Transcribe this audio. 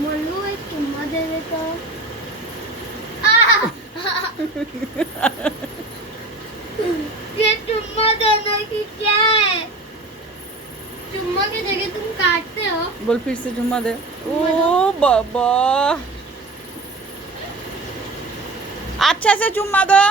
मोनू एक चुम्मा दे दे तो। ये चुम्मा देने की क्या है? चुम्मा की जगह तुम काटते हो। बोल फिर से चुम्मा दे। ओ बाबा, अच्छा से चुम्मा दो।